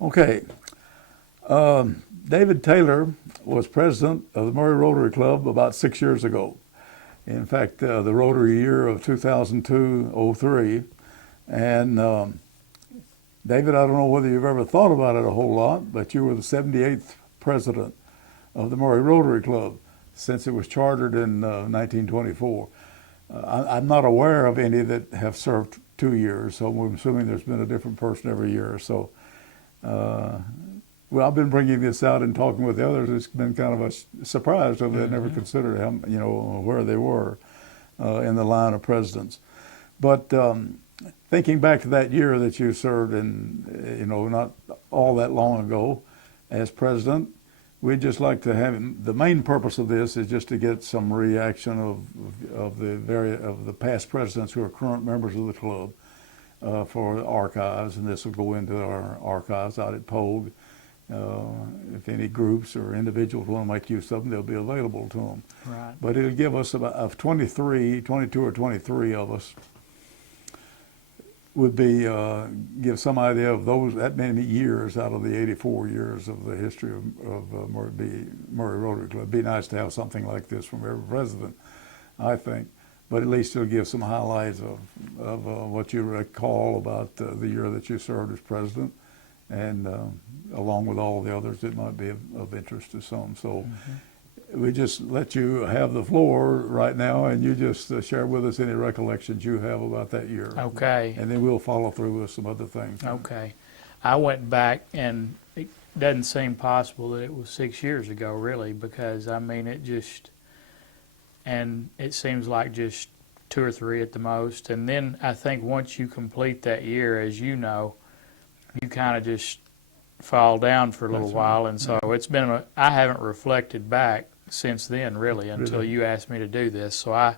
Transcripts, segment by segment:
Okay. David Taylor was president of the Murray Rotary Club about 6 years ago. In fact, the Rotary year of 2002-03. And David, I don't know whether you've ever thought about it a whole lot, but you were the 78th president of the Murray Rotary Club since it was chartered in 1924. I'm not aware of any that have served 2 years, so I'm assuming there's been a different person every year. So, well, I've been bringing this out and talking with the others. It's been kind of a surprise to them. They'd never considered how, where they were in the line of presidents. But thinking back to that year that you served in, not all that long ago as president, we'd just like to have, the main purpose of this is just to get some reaction of the past presidents who are current members of the club for the archives, and this will go into our archives out at Pogue. If any groups or individuals want to make use of them, they'll be available to them. Right. But it'll give us about, of 22 or 23 of us, would be give some idea of that many years out of the 84 years of the history of Murray Rotary Club. It'd be nice to have something like this from every president, I think. But at least it'll give some highlights of what you recall about the year that you served as president, and along with all the others that might be of interest to some. So we just let you have the floor right now, and you just share with us any recollections you have about that year. Okay. And then we'll follow through with some other things. Okay. I went back, and it doesn't seem possible that it was 6 years ago, really, because, I mean, and it seems like just 2 or 3 at the most. And then I think once you complete that year, as you know, you kind of just fall down for a little while. And so it's been, I haven't reflected back since then, really, until you asked me to do this. So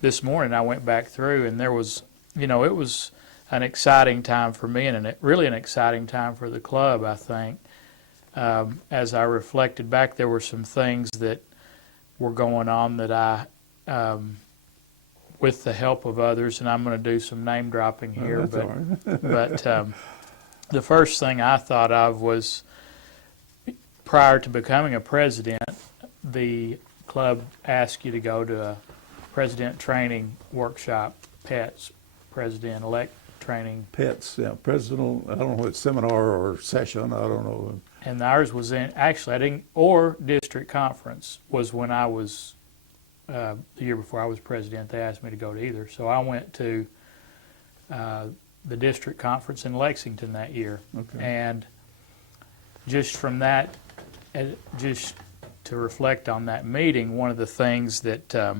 this morning I went back through, and there was, it was an exciting time for me, and really an exciting time for the club, I think. As I reflected back, there were some things that were going on that I, with the help of others, and I'm going to do some name dropping here, but the first thing I thought of was, prior to becoming a president, the club asked you to go to a president training workshop, PETS, president-elect training. PETS, yeah, president, I don't know if it's seminar or session, I don't know. And ours was or district conference was when I was, the year before I was president. They asked me to go to either. So I went to the district conference in Lexington that year. Okay. And just from that, just to reflect on that meeting, one of the things that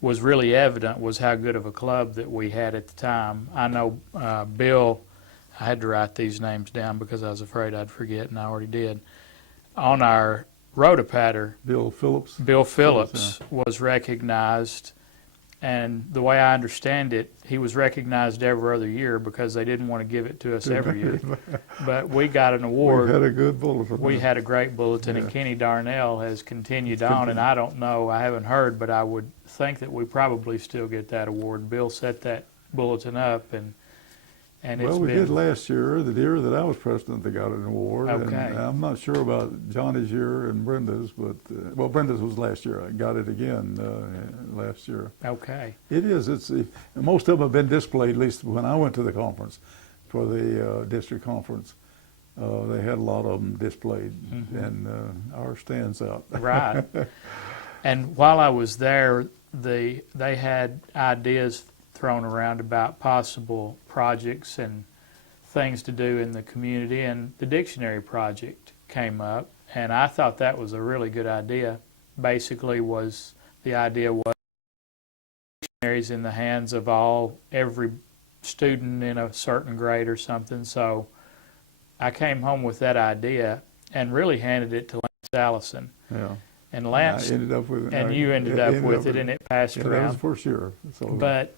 was really evident was how good of a club that we had at the time. I know Bill, I had to write these names down because I was afraid I'd forget, and I already did. On our rotopatter, Bill Phillips was recognized, and the way I understand it, he was recognized every other year because they didn't want to give it to us every year. But we got an award. We had a good bulletin. We had a great bulletin, and Kenny Darnell has continued on, and I don't know, I haven't heard, but I would think that we probably still get that award. Bill set that bulletin up, and well, we did last year, the year that I was president, they got an award. Okay. And I'm not sure about Johnny's year and Brenda's, but, well, Brenda's was last year. I got it again last year. Okay. It is. Most of them have been displayed, at least when I went to the conference, for the district conference. They had a lot of them displayed, and ours stands out. Right. And while I was there, they had ideas thrown around about possible projects and things to do in the community, and the dictionary project came up, and I thought that was a really good idea basically was, the idea was dictionaries in the hands of every student in a certain grade or something. So I came home with that idea and really handed it to Lance Allison. Yeah. And I Lance, ended up with it. and you ended up with it, and it passed yeah, that was around. the first year. So. But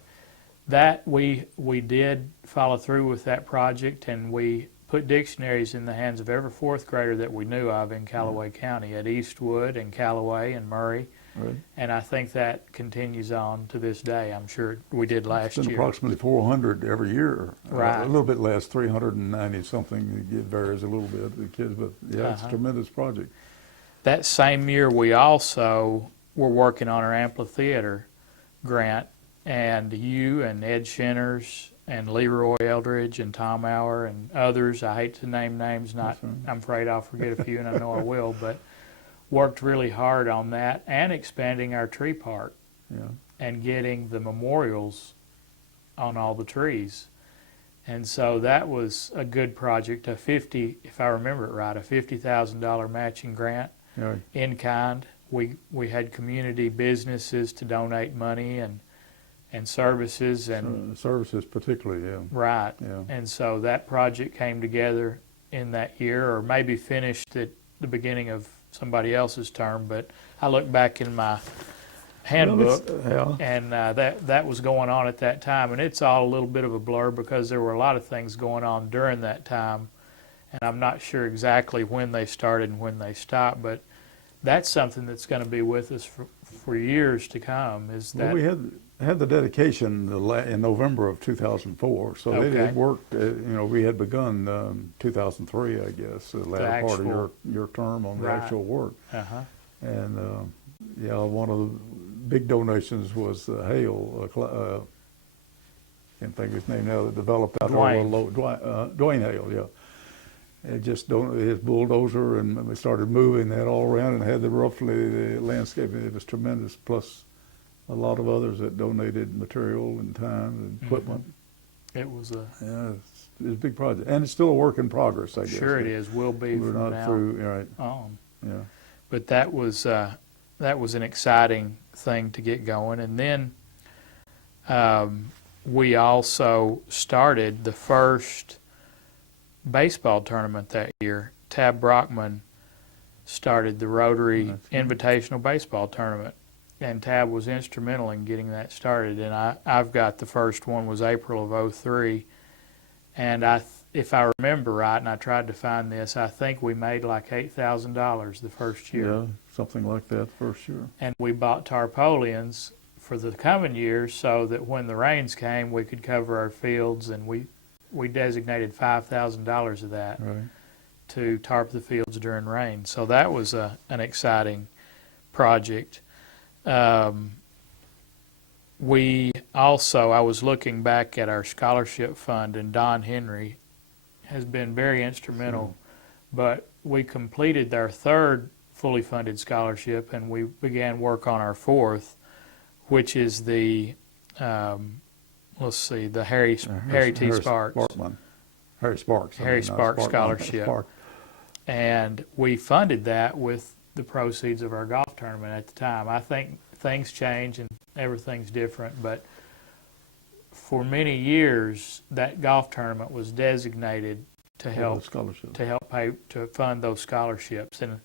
that we did follow through with that project, and we put dictionaries in the hands of every fourth grader that we knew of in Callaway County, at Eastwood and Callaway and Murray. Right. And I think that continues on to this day. I'm sure we did last It's been year. approximately 400 every year. Right. A little bit less, 390 something. It varies a little bit, the kids, but yeah, it's a tremendous project. That same year, we also were working on our amphitheater grant, and you and Ed Shinners and Leroy Eldridge and Tom Auer and others, I hate to name names, I'm afraid I'll forget a few, and I know I will, but worked really hard on that and expanding our tree park. Yeah. And getting the memorials on all the trees. And so that was a good project, if I remember it right, a $50,000 matching grant. Yeah. In kind. We had community businesses to donate money and services and services particularly, yeah. Right. Yeah. And so that project came together in that year, or maybe finished at the beginning of somebody else's term. But I look back in my handbook, and that was going on at that time, and it's all a little bit of a blur because there were a lot of things going on during that time. And I'm not sure exactly when they started and when they stopped, but that's something that's going to be with us for years to come. Well, we had the dedication in November of 2004, so it worked. We had begun 2003, I guess, the latter part of your term on the actual work. And one of the big donations was Hale. Can't think of his name now. That developed out Dwayne Hale, yeah. It just his bulldozer, and we started moving that all around, and had the landscape. It was tremendous. Plus, a lot of others that donated material and time and equipment. It was it's a big project, and it's still a work in progress. I guess. Sure, it is. Will be. We're from not now through, right? On. Yeah. But that was an exciting thing to get going, and then we also started the first baseball tournament that year. Tab Brockman started the Rotary Invitational Baseball Tournament, and Tab was instrumental in getting that started. And I've got the first one was April of '03, and if I remember right, and I tried to find this, I think we made like $8,000 the first year. Yeah, something like that first year. And we bought tarpaulins for the coming years so that when the rains came, we could cover our fields, and we designated $5,000 of that to tarp the fields during rain. So that was an exciting project. We also, I was looking back at our scholarship fund, and Don Henry has been very instrumental, but we completed our third fully funded scholarship, and we began work on our fourth, which is the the Harry T. Sparks. Harry Sparks. Harry Sparks Scholarship. And we funded that with the proceeds of our golf tournament at the time. I think things change and everything's different, but for many years that golf tournament was designated to help fund those scholarships. And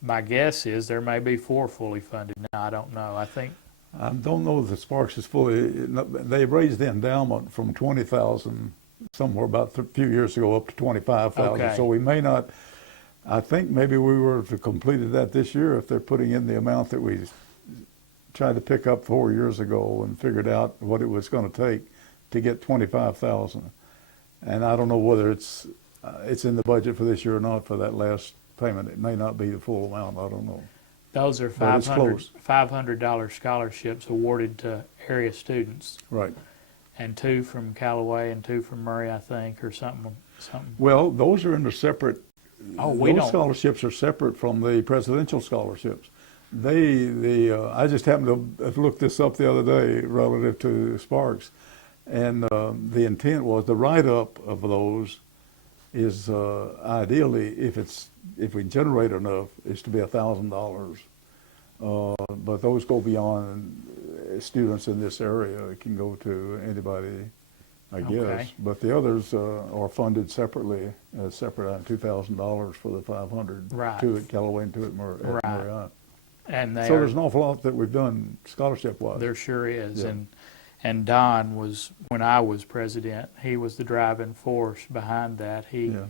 my guess is there may be 4 fully funded now. I don't know. I don't know if the Sparks is fully. They raised the endowment from $20,000 somewhere about a few years ago up to $25,000. Okay. So we may not. I think maybe we were to completed that this year if they're putting in the amount that we tried to pick up 4 years ago and figured out what it was going to take to get $25,000. And I don't know whether it's in the budget for this year or not for that last payment. It may not be the full amount. I don't know. Those are $500 scholarships awarded to area students. Right. And 2 from Callaway and 2 from Murray, I think, or something. Well, those are in a separate. Those scholarships are separate from the presidential scholarships. I just happened to have looked this up the other day relative to Sparks, and the intent was the write-up of those is ideally, if we generate enough, is to be $1,000 But those go beyond students in this area. It can go to anybody, I guess. Okay. But the others are funded separately, separate $2,000 for the 500 Right. to it, Callaway and to it, Right. Marriott. And they So are, there's an awful lot that we've done scholarship-wise. there sure is. Yeah. And Don was, when I was president, he was the driving force behind that. Yeah.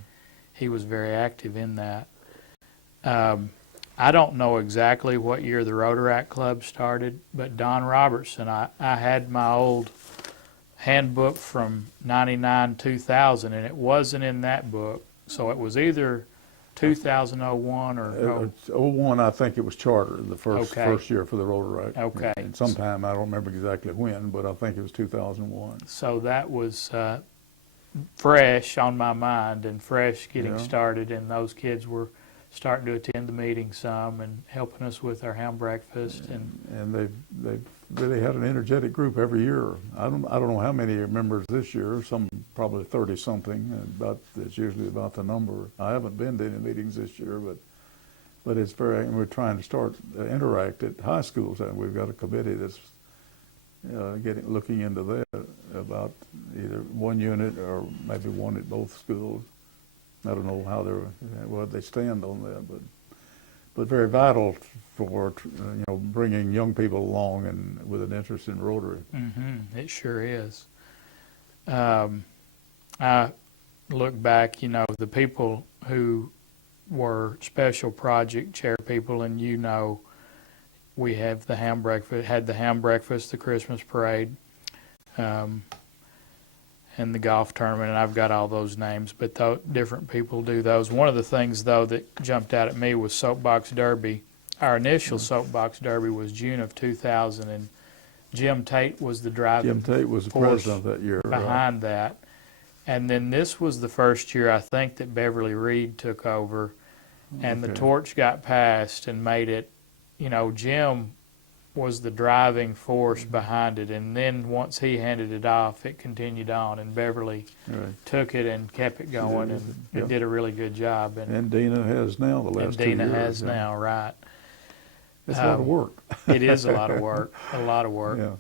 He was very active in that. I don't know exactly what year the Rotary Club started, but Don Robertson, I had my old handbook from 99, 2000, and it wasn't in that book. So it was either 2001 or no. It's 01, I think it was chartered, the Okay. first year for the Rotary. Okay. And sometime, I don't remember exactly when, but I think it was 2001. So that was fresh on my mind and fresh getting Yeah. started, and those kids were starting to attend the meeting some and helping us with our ham breakfast. And they've really had an energetic group every year. I don't know how many are members this year. Some probably 30 something. It's usually about the number. I haven't been to any meetings this year, but it's very. And we're trying to start interact at high schools, and we've got a committee that's looking into that about either one unit or maybe one at both schools. I don't know where they stand on that, but very vital for bringing young people along and with an interest in Rotary. It sure is. I look back, the people who were special project chair people, and we have the ham breakfast, the Christmas parade, and the golf tournament, and I've got all those names, but different people do those. One of the things, though, that jumped out at me was Soapbox Derby. Our initial Soapbox Derby was June of 2000, and Jim Tate was the driving Jim Tate was the force president that year. behind that. And then this was the first year, I think, that Beverly Reed took over, and the Okay. torch got passed and made it, Jim was the driving force behind it, and then once he handed it off, it continued on, and Beverly Right. took it and kept it going, and Yeah. it did a really good job. And Dina has now the last 2 years. Dina has yeah. now, right. It's a lot of work. It is a lot of work, a lot of work. Yeah.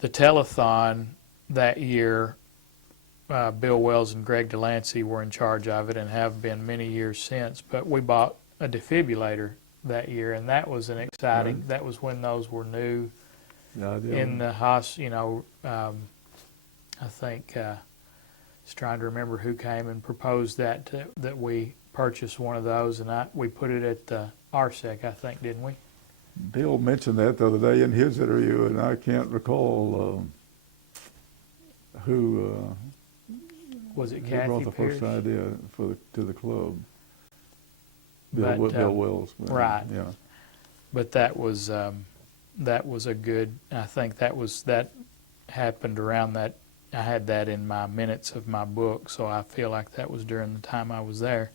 The telethon that year, Bill Wells and Greg Delancey were in charge of it and have been many years since, but we bought a defibrillator that year, and that was an exciting, Right. that was when those were new Yeah, I did. in the I think, was trying to remember who came and proposed that we purchase one of those, and we put it at the RSEC, I think, didn't we? Bill mentioned that the other day in his interview, and I can't recall who Was it brought Kathy the Pierce? first idea to the club. But, Bill Wells. right. Yeah. But that was a good. I think that happened around that. I had that in my minutes of my book, so I feel like that was during the time I was there.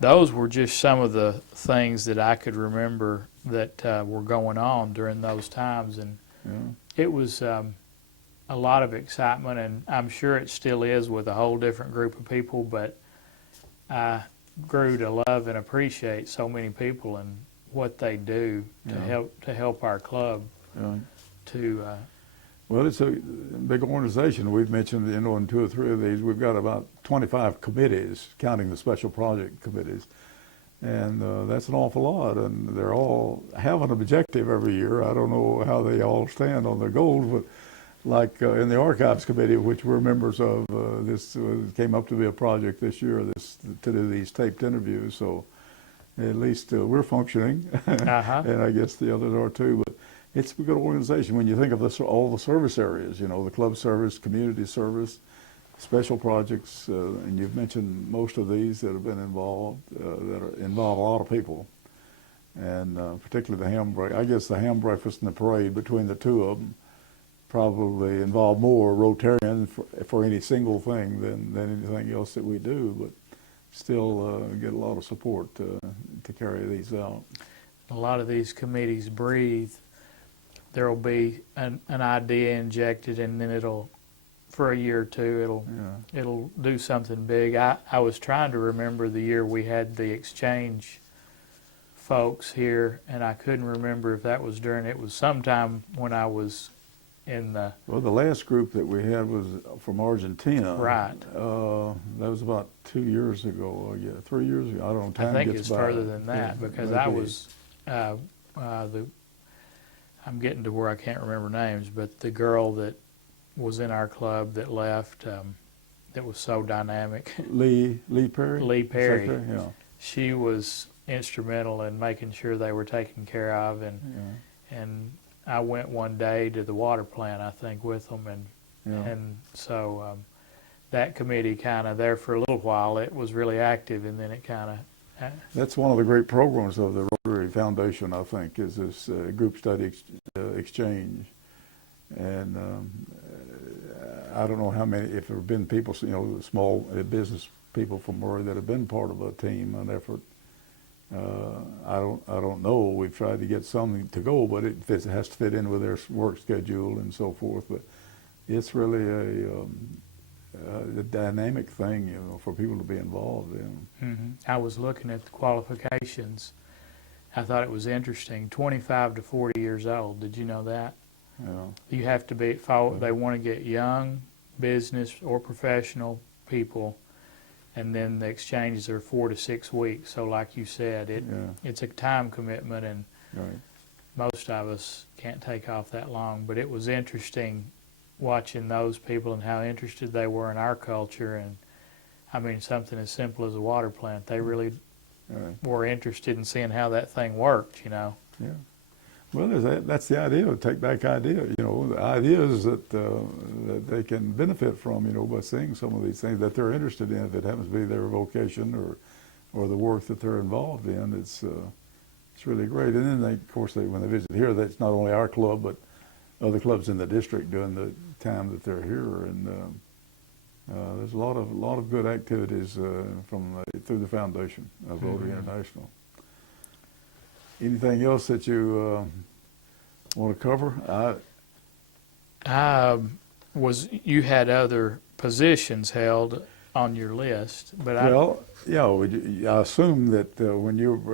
Those were just some of the things that I could remember that were going on during those times, and Yeah. it was a lot of excitement, and I'm sure it still is with a whole different group of people, but I grew to love and appreciate so many people and what they do Yeah. to help our club Yeah. to Well, it's a big organization. We've mentioned, in 2 or 3 of these, we've got about 25 committees, counting the special project committees. And that's an awful lot, and they're all have an objective every year. I don't know how they all stand on their goals, but like in the Archives Committee, which we're members of, this came up to be a project this year, to do these taped interviews, so at least we're functioning, Uh-huh. and I guess the others are too. But it's a good organization when you think of all the service areas, the club service, community service, special projects, and you've mentioned most of these that have been involved, that involve a lot of people. And particularly I guess the ham breakfast and the parade, between the two of them, probably involve more Rotarians for any single thing than anything else that we do, but still get a lot of support to carry these out. a lot of these committees breathe. There will be an idea injected, and then for a year or two, it'll do something big. I was trying to remember the year we had the exchange folks here, and I couldn't remember if that was it was sometime when I was in the, Well, the last group that we had was from Argentina. Right. That was about 2 years ago, yeah, 3 years ago. I don't know, time I think gets it's by. further than that, Yeah, because I maybe. was, I'm getting to where I can't remember names, but the girl that was in our club that left, that was so dynamic, Lee Perry? Lee Perry. Secretary? Yeah. She was instrumental in making sure they were taken care of, and I went one day to the water plant, I think, with them, and so that committee kind of there for a little while. It was really active, and then it kind of. That's one of the great programs of the Rotary Foundation, I think, is this group study exchange. And I don't know how many, if there have been people, small business people from Rotary that have been part of a team, an effort. I don't know. We've tried to get some to go, but it has to fit in with their work schedule and so forth. But it's really a dynamic thing, for people to be involved in. Mm-hmm. I was looking at the qualifications. I thought it was interesting. 25 to 40 years old. Did you know that? Yeah. You have to be. They want to get young business or professional people. And then the exchanges are 4 to 6 weeks. So like you said, it's a time commitment, and Right. most of us can't take off that long. But it was interesting watching those people and how interested they were in our culture. And I mean, something as simple as a water plant, they really were interested in seeing how that thing worked, Yeah. Well, that's the idea, take back idea. The idea is that they can benefit from, by seeing some of these things that they're interested in. If it happens to be their vocation or the work that they're involved in, it's really great. And then, of course, when they visit here, that's not only our club, but other clubs in the district during the time that they're here. And there's a lot of good activities through the foundation of Rotary International. Anything else that you want to cover? You had other positions held on your list, but I assume that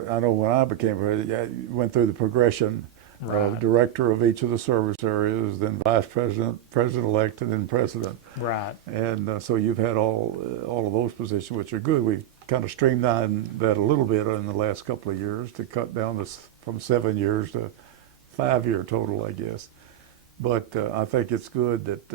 I know when I became president, you went through the progression of director of each of the service areas, then vice president, president-elect, and then president. Right. And so you've had all of those positions, which are good. We've kind of streamlined that a little bit in the last couple of years to cut down from 7 years to 5-year total, I guess. But I think it's good that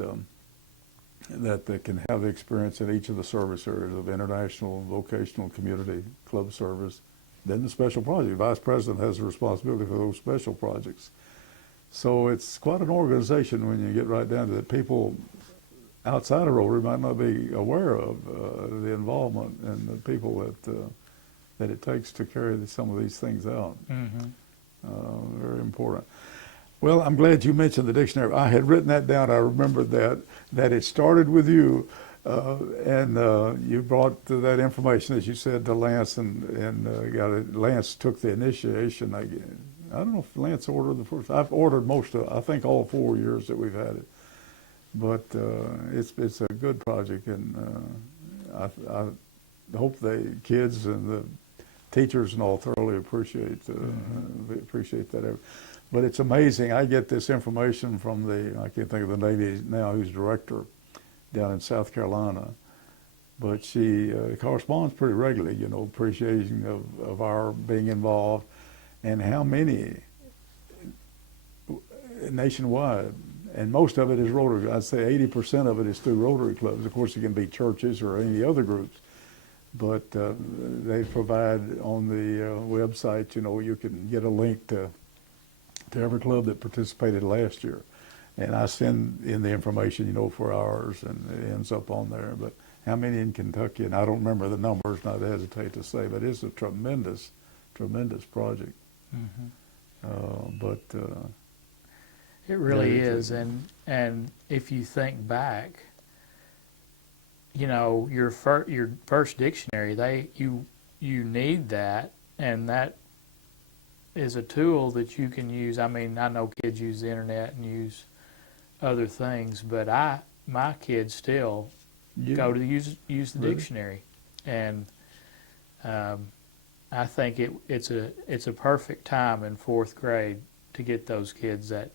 they can have the experience in each of the service areas of international, vocational, community, club service. Then the special project. Vice president has the responsibility for those special projects. So it's quite an organization when you get right down to it. People outside of Rotary might not be aware of the involvement and the people that it takes to carry some of these things out. Mm-hmm. Very important. Well, I'm glad you mentioned the dictionary. I had written that down. I remembered that it started with you, and you brought that information, as you said, to Lance, and got it. Lance took the initiation. I don't know if Lance ordered the first. I've ordered I think all 4 years that we've had it. But it's a good project, and I hope the kids and the teachers and all thoroughly appreciate that. But it's amazing. I get this information from I can't think of the lady now who's director down in South Carolina, but she corresponds pretty regularly, appreciation of our being involved, and how many nationwide. And most of it is Rotary. I'd say 80% of it is through Rotary clubs. Of course, it can be churches or any other groups. But they provide on the website, you can get a link to every club that participated last year. And I send in the information, for ours, and it ends up on there. But how many in Kentucky? And I don't remember the numbers, and I'd hesitate to say, but it's a tremendous, tremendous project. Mm-hmm. It really is, and if you think back, your first dictionary, you need that, and that is a tool that you can use. I mean, I know kids use the internet and use other things, but my kids still go to use the dictionary, and I think it's a perfect time in fourth grade to get those kids that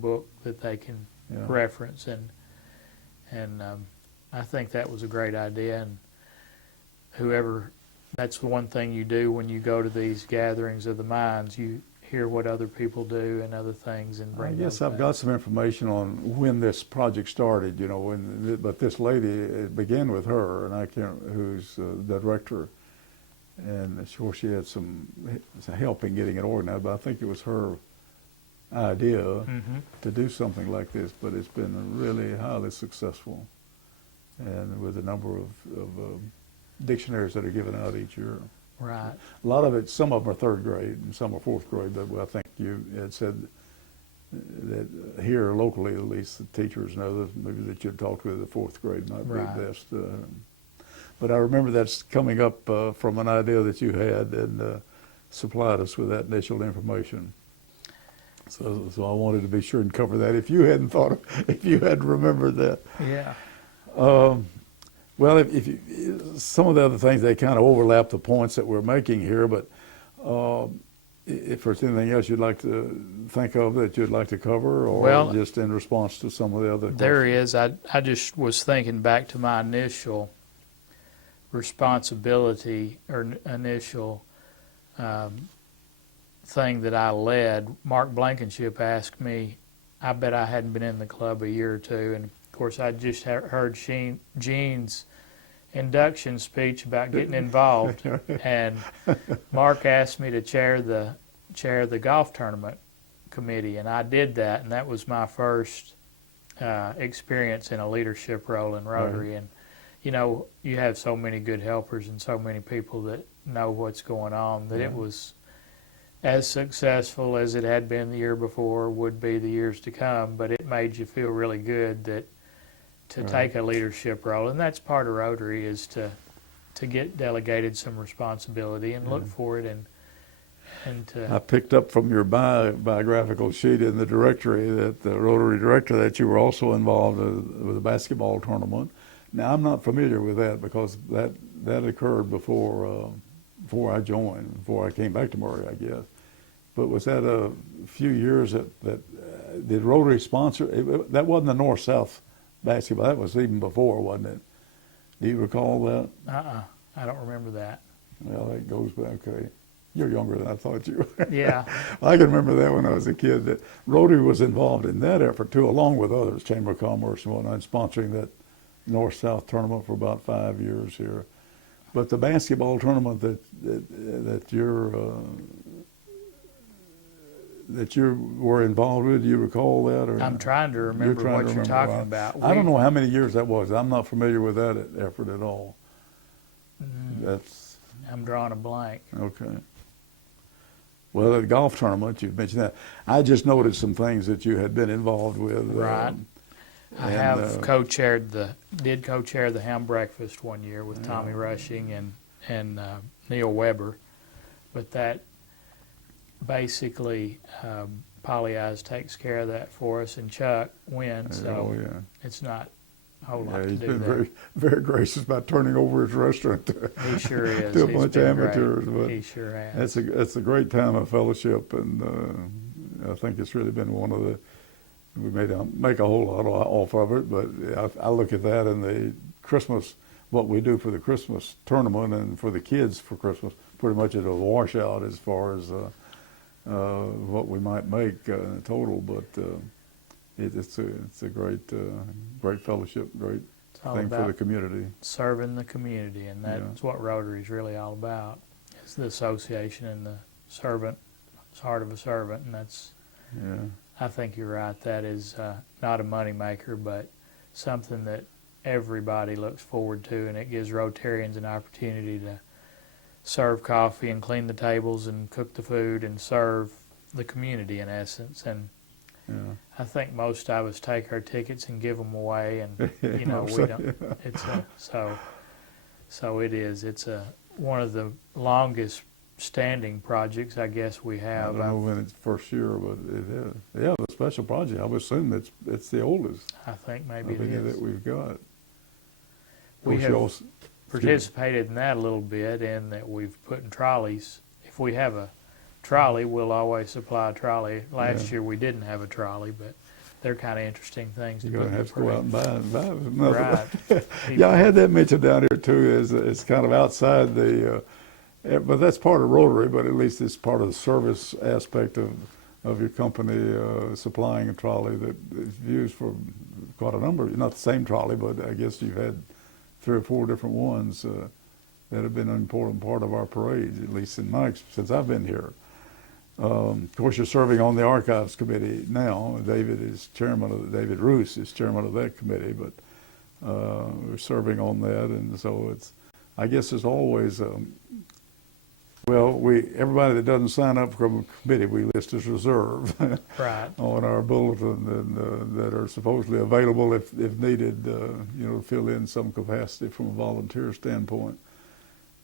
book that they can reference, and I think that was a great idea. And whoever, that's one thing you do when you go to these gatherings of the minds, you hear what other people do and other things, and bring. I guess I've got some information on when this project started, you know, but this lady, it began with her, and I can't, who's the director, and sure she had some help in getting it organized, but I think it was her idea to do something like this, but it's been really highly successful, and with a number of dictionaries that are given out each year. Right. A lot of it, some of them are third grade and some are fourth grade, but I think you had said that here locally, at least, the teachers and others, maybe that you'd talk to, the fourth grade might be best. But I remember that's coming up from an idea that you had, and supplied us with that initial information. So I wanted to be sure and cover that if you hadn't if you hadn't remembered that. Yeah. Well, if you, some of the other things, they kind of overlap the points that we're making here, but if there's anything else you'd like to think of that you'd like to cover, or just in response to some of the other questions? There is. I just was thinking back to my initial responsibility or initial thing that I led. Mark Blankenship asked me, I bet I hadn't been in the club a year or two, and of course I just heard Gene's induction speech about getting involved, and Mark asked me to chair the golf tournament committee, and I did that, and that was my first experience in a leadership role in Rotary. And you know, you have so many good helpers and so many people that know what's going on, that it was as successful as it had been the year before, would be the years to come, but it made you feel really good that to take a leadership role, and that's part of Rotary, is to get delegated some responsibility and look for it, and to. I picked up from your biographical sheet in the directory, that the Rotary director, that you were also involved with a basketball tournament. Now, I'm not familiar with that because that occurred before I joined, before I came back to Murray, I guess. But was that a few years that did Rotary sponsor? That wasn't the North-South basketball. That was even before, wasn't it? Do you recall that? I don't remember that. Well, that goes back. Okay. You're younger than I thought you were. Yeah. I can remember that when I was a kid, that Rotary was involved in that effort too, along with others, Chamber of Commerce and whatnot, sponsoring that North-South tournament for about 5 years here. But the basketball tournament that you were involved with, do you recall that? Or I'm trying to remember what you're talking about. I don't know how many years that was. I'm not familiar with that effort at all. I'm drawing a blank. Okay. Well, the golf tournament, you've mentioned that. I just noted some things that you had been involved with. Right. I have co-chaired the ham breakfast one year with Tommy Rushing and Neil Weber, but that basically Polly Eyes takes care of that for us, and Chuck wins, so it's not a whole lot to do there. He's been very, very gracious about turning over his restaurant He sure is. to a bunch of amateurs. But he sure has. It's a great time of fellowship, and I think it's really been one of the. We make a whole lot off of it, but I look at that and the Christmas, what we do for the Christmas tournament and for the kids for Christmas, pretty much at a washout as far as what we might make total. But it's a great fellowship, great thing for the community. Serving the community, and that's what Rotary is really all about. It's the association and the servant, it's heart of a servant, and that's. Yeah. I think you're right. That is not a moneymaker, but something that everybody looks forward to, and it gives Rotarians an opportunity to serve coffee and clean the tables and cook the food and serve the community in essence. And I think most of us take our tickets and give them away, and we don't. It's so it is. It's one of the longest standing projects, I guess we have. I don't know when it's first year, but it is. Yeah, the special project. I would assume it's the oldest. I think maybe it is. is. That we've got. We have. participated in that a little bit, in that we've put in trolleys. If we have a trolley, we'll always supply a trolley. Last year we didn't have a trolley, but they're kind of interesting things to You're put going in to the have to go out parade. and buy another. Right. Yeah, I had that mentioned down here too. It's kind of outside the, but that's part of Rotary. But at least it's part of the service aspect of your company supplying a trolley that is used for quite a number. Not the same trolley, but I guess you've had 3 or 4 different ones that have been an important part of our parades, at least in since I've been here. Of course, you're serving on the Archives Committee now. David Roos is chairman of that committee, but we're serving on that, and so I guess it's always, everybody that doesn't sign up for a committee, we list as reserve Right. on our bulletin, and that are supposedly available if needed, to fill in some capacity from a volunteer standpoint.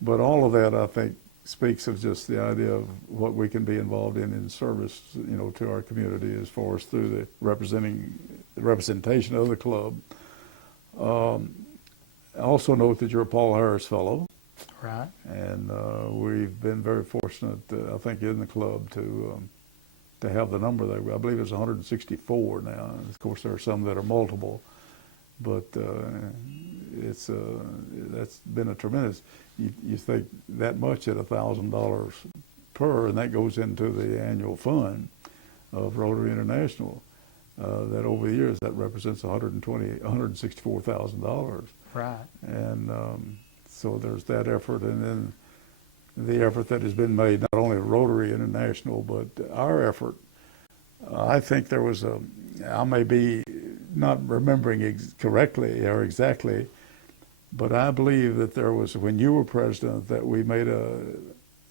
But all of that, I think, speaks of just the idea of what we can be involved in service, to our community as far as through the representation of the club. I also note that you're a Paul Harris Fellow. Right. And we've been very fortunate, I think, in the club to have the number there. I believe it's 164 now. Of course, there are some that are multiple, but that's been a tremendous. You think that much at $1,000 per, and that goes into the annual fund of Rotary International. That over the years that represents $164,000. Right. And so there's that effort, and then the effort that has been made not only at Rotary International, but our effort. I think there was I may be not remembering correctly or exactly, but I believe that there was, when you were president, that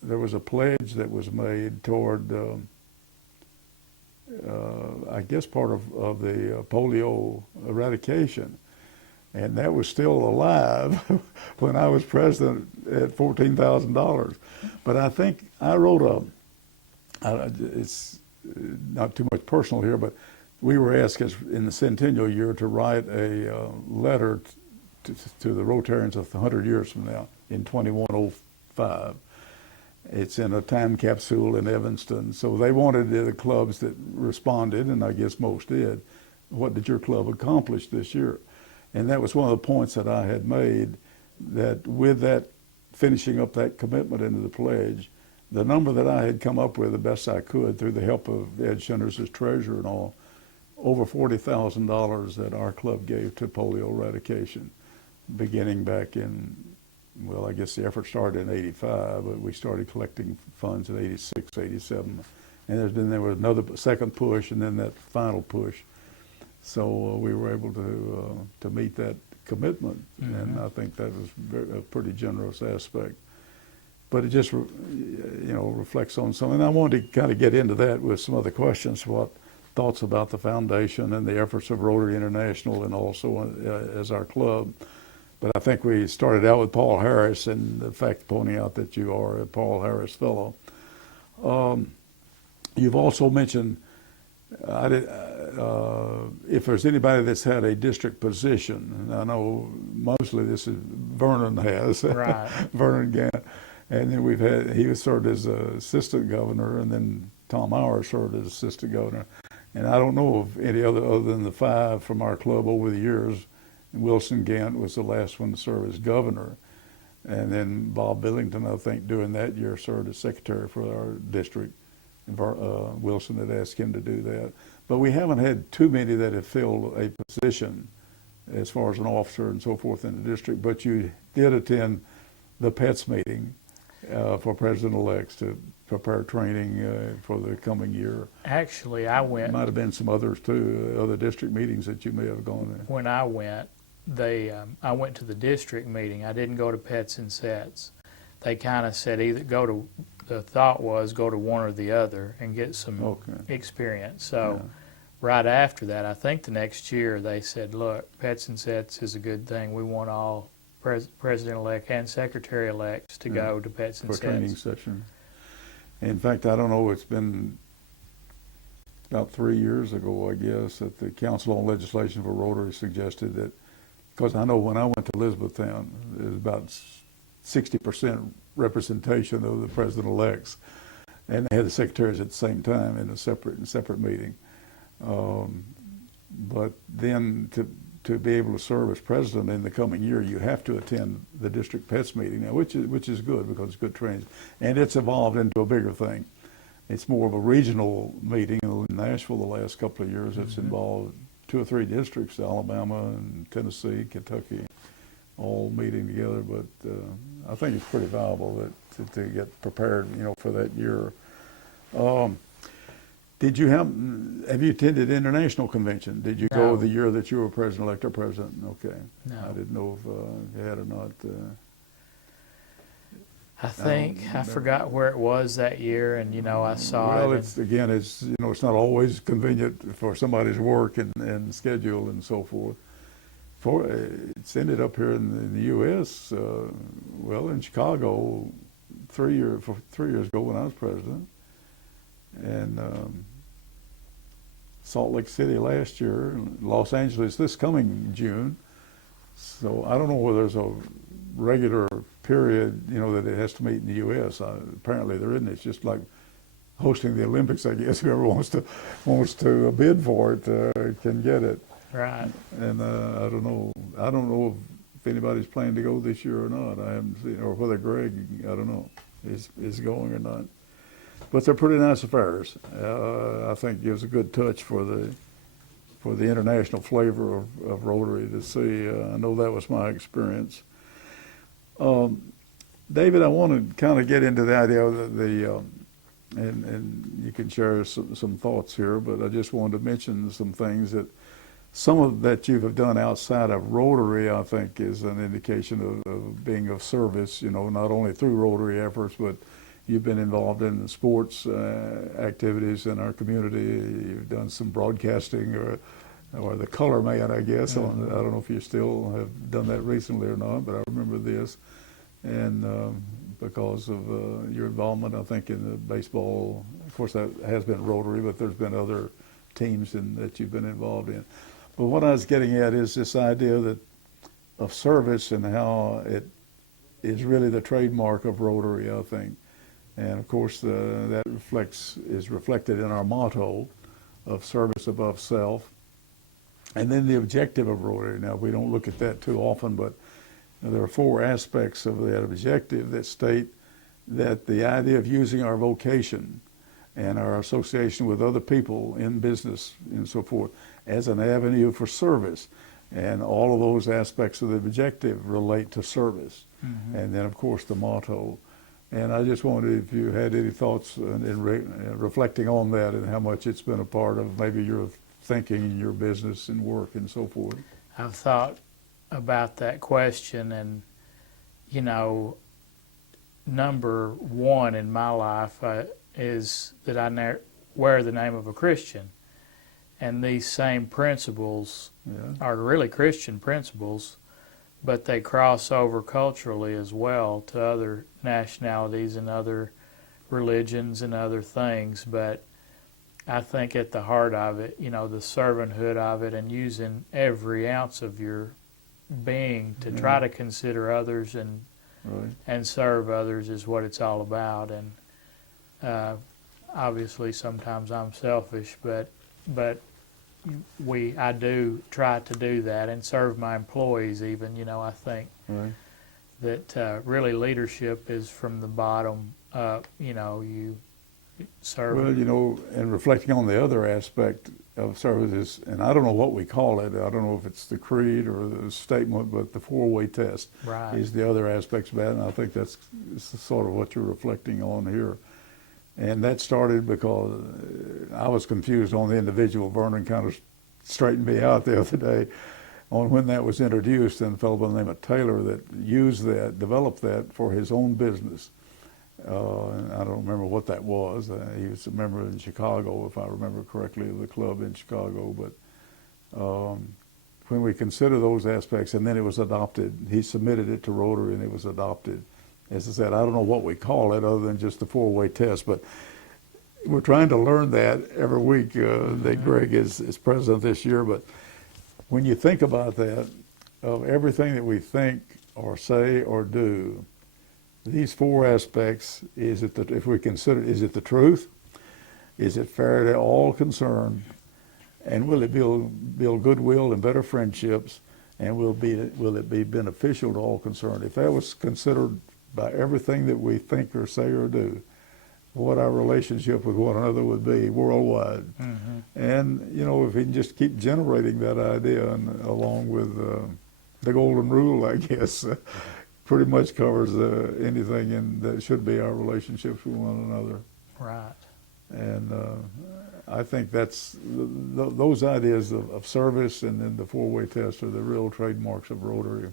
there was a pledge that was made toward, I guess, part of the polio eradication. And that was still alive when I was president at $14,000. But I think I wrote it's not too much personal here, but we were asked in the centennial year to write a letter to the Rotarians of 100 years from now in 2105. It's in a time capsule in Evanston. So they wanted the clubs that responded, and I guess most did, what did your club accomplish this year? And that was one of the points that I had made, that with that, finishing up that commitment into the pledge, the number that I had come up with the best I could through the help of Ed Shinders as treasurer and all, over $40,000 that our club gave to polio eradication, beginning back in, I guess the effort started in '85, but we started collecting funds in '86, '87. And there was another second push, and then that final push. So we were able to meet that commitment, and I think that was a pretty generous aspect. But it just reflects on something. And I wanted to kind of get into that with some other questions. What thoughts about the foundation and the efforts of Rotary International, and also as our club. But I think we started out with Paul Harris, and the fact pointing out that you are a Paul Harris Fellow. You've also mentioned, if there's anybody that's had a district position, and I know mostly this is Vernon has, Right. Vernon Gant, and then he was served as assistant governor, and then Tom Auer served as assistant governor. And I don't know of any other than the 5 from our club over the years. Wilson Gant was the last one to serve as governor. And then Bob Billington, I think, during that year served as secretary for our district. And Wilson had asked him to do that. But we haven't had too many that have filled a position as far as an officer and so forth in the district. But you did attend the PETS meeting for president-elects to prepare training for the coming year. Actually, I went. Might have been some others too, other district meetings that you may have gone to. When I went, I went to the district meeting. I didn't go to Pets and Sets. They kind of said the thought was go to one or the other and get some experience. So right after that, I think the next year they said, look, Pets and Sets is a good thing. We want all president-elect and secretary-elects to go to Pets and Sets. For training session. In fact, I don't know, it's been about 3 years ago, I guess, that the Council on Legislation for Rotary suggested that because I know when I went to Elizabethtown, it was about 60% representation of the president-elects, and they had the secretaries at the same time in a separate meeting. But then to be able to serve as president in the coming year, you have to attend the district PETS meeting now, which is good because it's good training, and it's evolved into a bigger thing. It's more of a regional meeting. In Nashville, the last couple of years, it's involved 2 or 3 districts: Alabama and Tennessee, Kentucky, all meeting together. But I think it's pretty valuable to get prepared, for that year. Did you have you attended international convention? Did you go No. the year that you were president-elect or president? Okay. No. I didn't know if you had or not. I think I forgot where it was that year, and I saw Well, it. it's it's not always convenient for somebody's work and schedule and so forth. It's ended up here in the U.S. In Chicago, 3 years ago when I was president, and Salt Lake City last year, and Los Angeles this coming June. So I don't know whether there's a regular period, that it has to meet in the U.S. Apparently there isn't. It's just like hosting the Olympics, I guess. Whoever wants to bid for it can get it. Right. And I don't know if anybody's planning to go this year or not. I haven't seen, or whether Greg, I don't know, is going or not. But they're pretty nice affairs. I think gives a good touch for the international flavor of Rotary to see. I know that was my experience. David, I want to kind of get into the idea of and you can share some thoughts here, but I just wanted to mention some things that you have done outside of Rotary, I think, is an indication of being of service, not only through Rotary efforts, but you've been involved in the sports activities in our community. You've done some broadcasting or the color man, I guess. Mm-hmm. I don't know if you still have done that recently or not, but I remember this. And because of your involvement, I think, in the baseball, of course, that has been Rotary, but there's been other teams that you've been involved in. But what I was getting at is this idea of service and how it is really the trademark of Rotary, I think. And of course, that is reflected in our motto of service above self. And then the objective of Rotary. Now, we don't look at that too often, but there are 4 aspects of that objective that state that the idea of using our vocation and our association with other people in business and so forth as an avenue for service. And all of those aspects of the objective relate to service. Mm-hmm. And then, of course, the motto. And I just wondered if you had any thoughts in reflecting on that and how much it's been a part of maybe your thinking in your business and work and so forth. I've thought about that question, and number one in my life is that I wear the name of a Christian, and these same principles are really Christian principles, but they cross over culturally as well to other nationalities and other religions and other things. But I think at the heart of it, the servanthood of it and using every ounce of your being to try to consider others and serve others is what it's all about. And obviously sometimes I'm selfish, but I do try to do that and serve my employees even. I think that really leadership is from the bottom up. You serve. Well, and reflecting on the other aspect of service is, and I don't know what we call it. I don't know if it's the creed or the statement, but the 4-way test is the other aspects of that. And I think that's sort of what you're reflecting on here. And that started because I was confused on the individual. Vernon kind of straightened me out the other day on when that was introduced, and a fellow by the name of Taylor that developed that for his own business. And I don't remember what that was. He was a member in Chicago, if I remember correctly, of the club in Chicago. But when we consider those aspects, and then it was adopted, he submitted it to Rotary and it was adopted. As I said, I don't know what we call it other than just the 4-way test, but we're trying to learn that every week that Greg is president this year. But when you think about that, of everything that we think or say or do, these four aspects, if we consider, is it the truth? Is it fair to all concerned? And will it build goodwill and better friendships? And will it be beneficial to all concerned? If that was considered by everything that we think or say or do, what our relationship with one another would be worldwide. Mm-hmm. And, you know, if we can just keep generating that idea, and along with the golden rule, I guess, pretty much covers anything that should be our relationships with one another. Right. And I think that's those ideas of service and then the four-way test are the real trademarks of Rotary,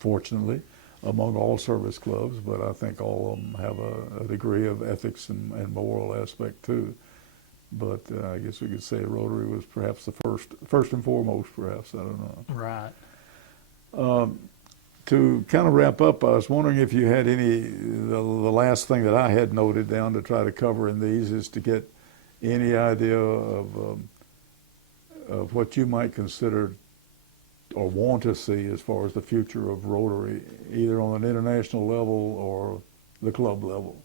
fortunately, among all service clubs, but I think all of them have a degree of ethics and moral aspect too. But I guess we could say Rotary was perhaps the first and foremost, perhaps, I don't know. Right. To kind of wrap up, I was wondering if you had the last thing that I had noted down to try to cover in these is to get any idea of what you might consider or want to see as far as the future of Rotary, either on an international level or the club level,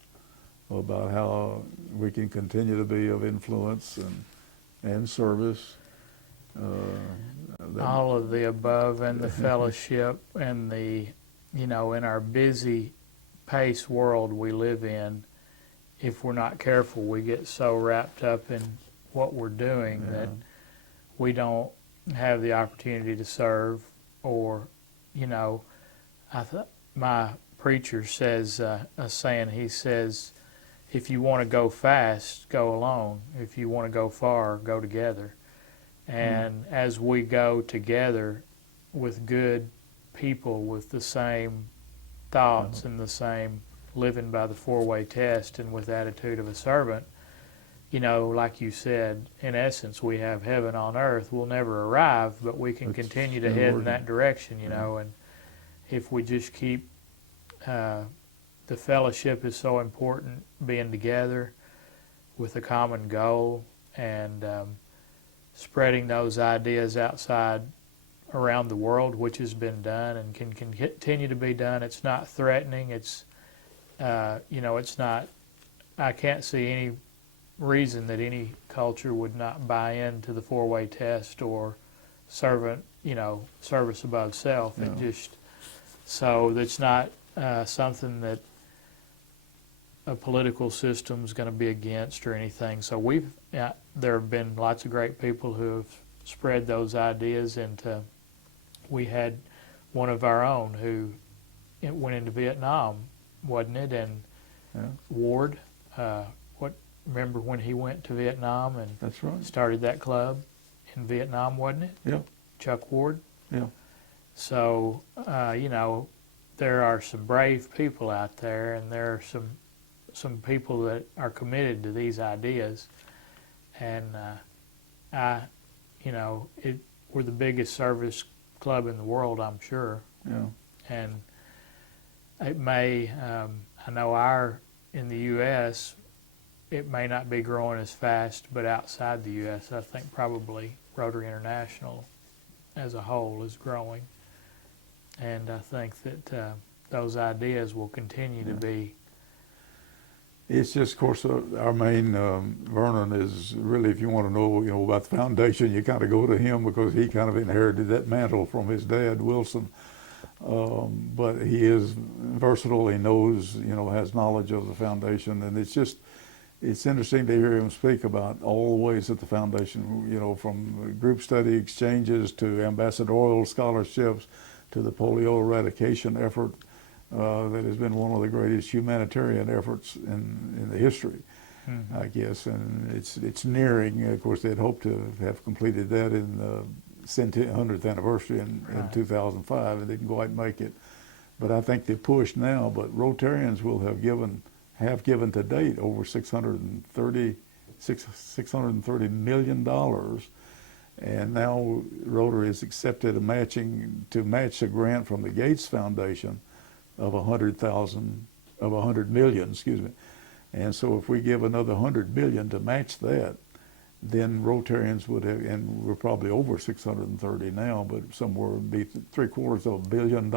about how we can continue to be of influence and service. All of the above, and the fellowship, and in our busy pace world we live in, if we're not careful, we get so wrapped up in what we're doing that we don't have the opportunity to serve. Or, my preacher says a saying. He says, if you want to go fast, go alone. If you want to go far, go together. And as we go together with good people with the same thoughts and the same living by the four-way test and with the attitude of a servant, like you said, in essence, we have heaven on earth. We'll never arrive, but we can continue to head in that direction, and if we just keep, the fellowship is so important, being together with a common goal, and spreading those ideas outside around the world, which has been done and can continue to be done. It's not threatening. It's, it's not, I can't see any reason that any culture would not buy into the four-way test or service above self. Yeah. It just, so that's not something that a political system is going to be against or anything. So there have been lots of great people who have spread those ideas into. We had one of our own who went into Vietnam, wasn't it? And Ward, remember when he went to Vietnam and That's right. started that club in Vietnam, wasn't it? Yeah. Chuck Ward. Yeah. So there are some brave people out there, and there are some people that are committed to these ideas, and we're the biggest service club in the world, I'm sure. Yeah. And it may, I know in the U.S., it may not be growing as fast, but outside the U.S., I think probably Rotary International as a whole is growing. And I think that those ideas will continue to be. It's just, of course, our main Vernon is really, if you want to know, about the foundation, you kind of go to him because he kind of inherited that mantle from his dad, Wilson. But he is versatile. He knows, has knowledge of the foundation, and it's interesting to hear him speak about all the ways that the foundation, from group study exchanges to ambassadorial scholarships to the polio eradication effort. That has been one of the greatest humanitarian efforts in the history, I guess, and it's nearing. Of course, they'd hoped to have completed that in the 100th anniversary in 2005, and didn't quite make it. But I think they pushed now. But Rotarians will have given to date over $630 million, and now Rotary has accepted to match a grant from the Gates Foundation of $100 million, and so if we give another $100 million to match that, then Rotarians would have, and we're probably over 630 now, but somewhere would be $750 million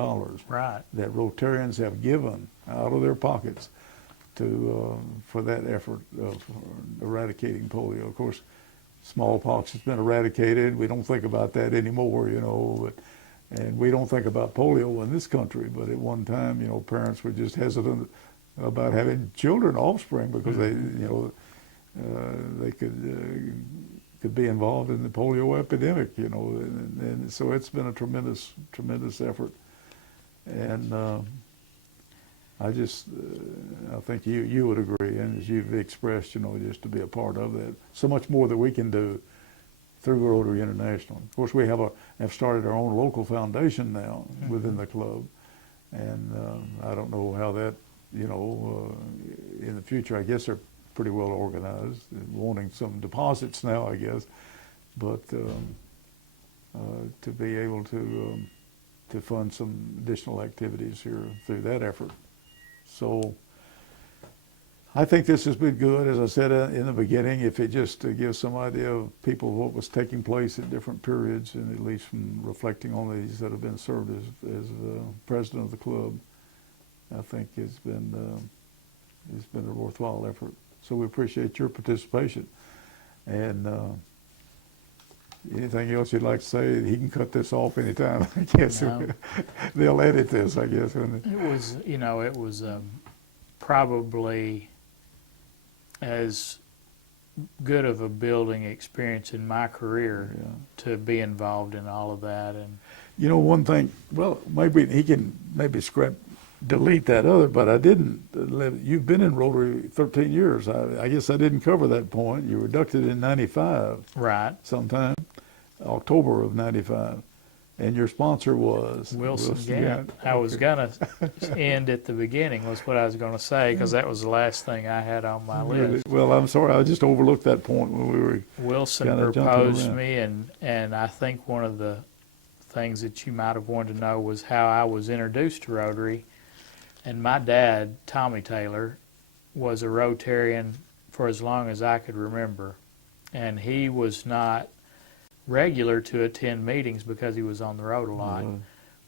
Right. that Rotarians have given out of their pockets to for that effort of eradicating polio. Of course, smallpox has been eradicated. We don't think about that anymore, and we don't think about polio in this country. But at one time, parents were just hesitant about having children, offspring, because they could be involved in the polio epidemic, and so it's been a tremendous effort, and I think you would agree, and as you've expressed, just to be a part of that. So much more that we can do through Rotary International. Of course, we have started our own local foundation now within the club, and I don't know how that, in the future. I guess they're pretty well organized, wanting some deposits now, I guess, but to be able to fund some additional activities here through that effort. So I think this has been good, as I said in the beginning, if it just gives some idea of people what was taking place at different periods, and at least from reflecting on these that have been served as president of the club, I think it's been a worthwhile effort. So we appreciate your participation. And anything else you'd like to say? He can cut this off anytime. I guess No. they'll edit this, I guess. Wouldn't It was, it was probably as good of a building experience in my career to be involved in all of that. And one thing, well, maybe he can delete that other, but I didn't. You've been in Rotary 13 years. I guess I didn't cover that point. You were inducted in 95. right, Sometime, October of 95. And your sponsor was? Wilson Gant. I was going to end at the beginning, was what I was going to say, because that was the last thing I had on my list. Well, I'm sorry, I just overlooked that point when we were Wilson kinda jumping proposed around. me, and I think one of the things that you might have wanted to know was how I was introduced to Rotary. And my dad, Tommy Taylor, was a Rotarian for as long as I could remember. And he was not regular to attend meetings because he was on the road a lot.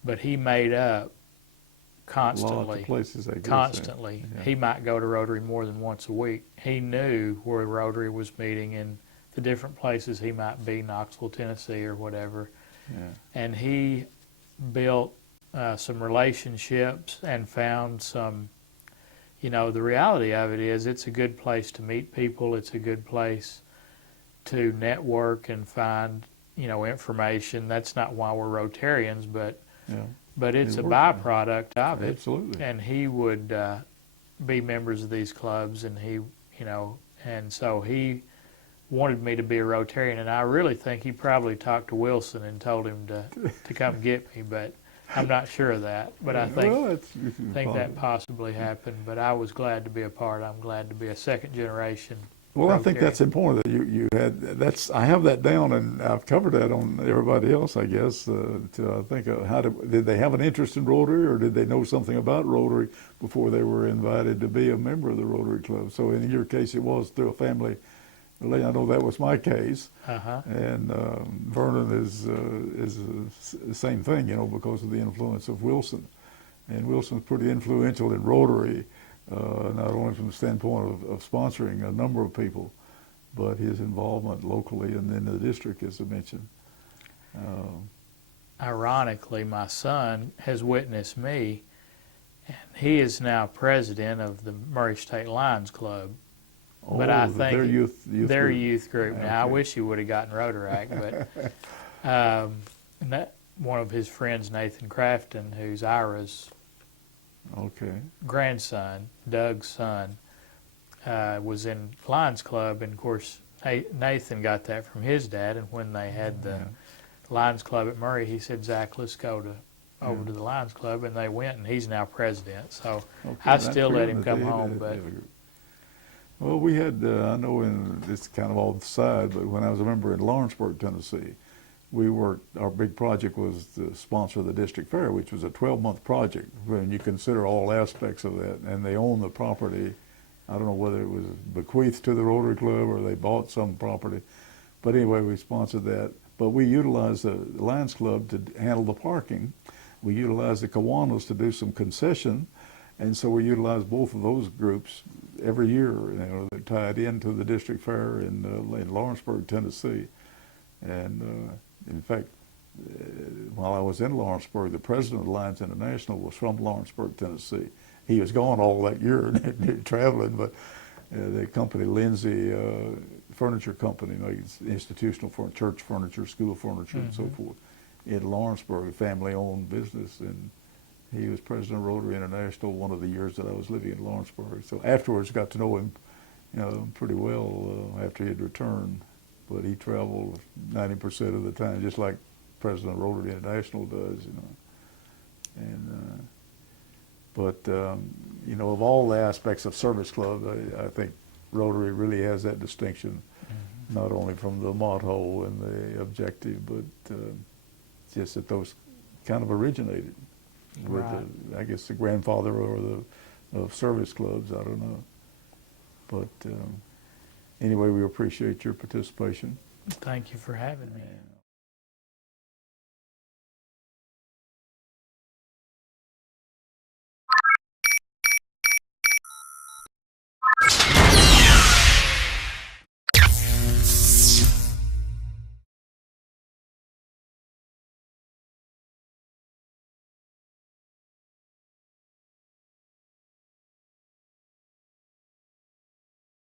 But he made up constantly. Lots of places, I guess. Constantly. Yeah. He might go to Rotary more than once a week. He knew where Rotary was meeting in the different places he might be, Knoxville, Tennessee, or whatever. Yeah. And he built some relationships and found some, the reality of it is it's a good place to meet people. It's a good place to network and find, information. That's not why we're Rotarians, but it's a byproduct of it. Absolutely. And he would be members of these clubs, and and so he wanted me to be a Rotarian, and I really think he probably talked to Wilson and told him to come get me, but I'm not sure of that. But I think that possibly happened. But I was glad to be a part. I'm glad to be a second generation. Well, I think Rotarian. that's important that you had that's. I have that down, and I've covered that on everybody else, I guess. To think of did they have an interest in Rotary, or did they know something about Rotary before they were invited to be a member of the Rotary Club? So in your case, it was through a family. I know that was my case, and Vernon is the same thing, because of the influence of Wilson, and Wilson's pretty influential in Rotary, not only from the standpoint of sponsoring a number of people, but his involvement locally and in the district, as I mentioned. Ironically, my son has witnessed me, and he is now president of the Murray State Lions Club. But I think their youth group. Now, I wish he would have gotten Rotaract, but one of his friends, Nathan Crafton, who's Ira's grandson, Doug's son, was in Lions Club, and of course Nathan got that from his dad. And when they had the Lions Club at Murray, he said, "Zach, let's go over to the Lions Club," and they went, and he's now president. So I still let him come home, but. Well, we had, I know it's kind of off the side, but when I was a member in Lawrenceburg, Tennessee, our big project was to sponsor the district fair, which was a 12-month project when you consider all aspects of that, and they own the property I don't know whether it was bequeathed to the Rotary Club or they bought some property. But anyway, we sponsored that. But we utilized the Lions Club to handle the parking. We utilized the Kiwanis to do some concession. And so we utilized both of those groups every year. You know, they're tied into the district fair in Lawrenceburg, Tennessee. And in fact, while I was in Lawrenceburg, the president of Lions International was from Lawrenceburg, Tennessee. He was gone all that year traveling, but the company, Lindsay Furniture Company, makes institutional furniture, church furniture, school furniture, and so forth, in Lawrenceburg, a family-owned business. And he was president of Rotary International one of the years that I was living in Lawrenceburg. So afterwards, got to know him, you know, pretty well after he had returned. But he traveled 90% of the time, just like President of Rotary International does, you know. And you know, of all the aspects of service club, I think Rotary really has that distinction, not only from the motto and the objective, but just that those kind of originated with, Right. I guess, the grandfather of service clubs. I don't know, but anyway, we appreciate your participation. Thank you for having me.